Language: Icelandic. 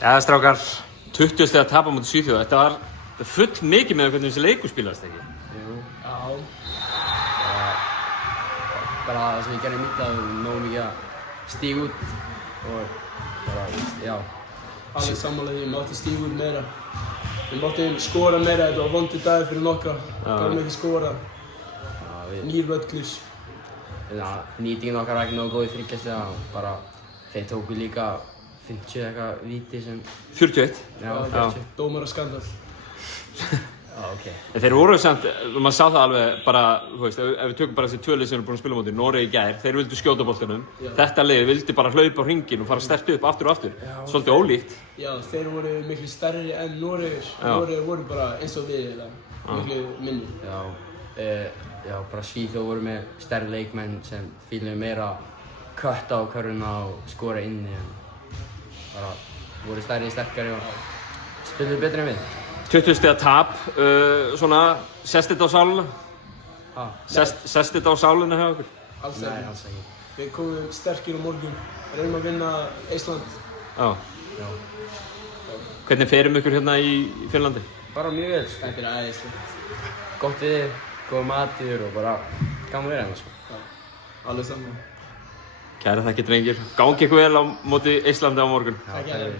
Já, strákar, 20 stiga tap á móti Svíþjóð. Þetta var full mikið með hvernig þessi leikur spilast, ekki? Jú. Já. Bara það sem ég gerði mitt að nógu mikið að stíga út og bara, já. Alveg sammála því, við máttum stíga út meira. Við máttum skora meira, þetta var vondur dagur fyrir nokkra. Gáðum ekki skora. Nýr völlur. Nýtingin okkar var ekki nógu góð í þriggja og bara þeir tóku líka 50 eitthvað víti sem... 41? Já, 40. Dómaraskandal. Já, ok. En þeir voru samt, maður sá það alveg bara, þú veist, ef við tökum bara þessi tvö lið sem við erum búin að spila á móti, Noregi í gær, þeir vildu skjóta boltanum. Þetta lið vildi bara hlaupa á hringinn og fara sterkt upp aftur og aftur. Svolítið ólíkt. Já, þeir voru miklu stærri en Noregur. Noregur voru bara eins og við, miklu minni. Já, bara Svíþjóð voru með stærri leikmenn sem fíluðu meira kötta á körfuna og skora inni en bara voru stærri, sterkari og spiluðu betur en við. 20 stiga tap, svona, sest þetta á sáluna? Sest þetta á sáluna hjá okkur? Alls ekki. Nei, alls ekki. Við komum sterkir á morgun, reynum að vinna Ísland. Já. Hvernig ferum ykkur hérna í Finnlandi? Bara mjög vel. Þetta er æðislegt. Gott við, góð matur og bara gaman að vera hérna sko. Já, alveg saman. Kæra þakkir drengir. Gangi ykkur vel á móti Íslandi á morgun. Takk.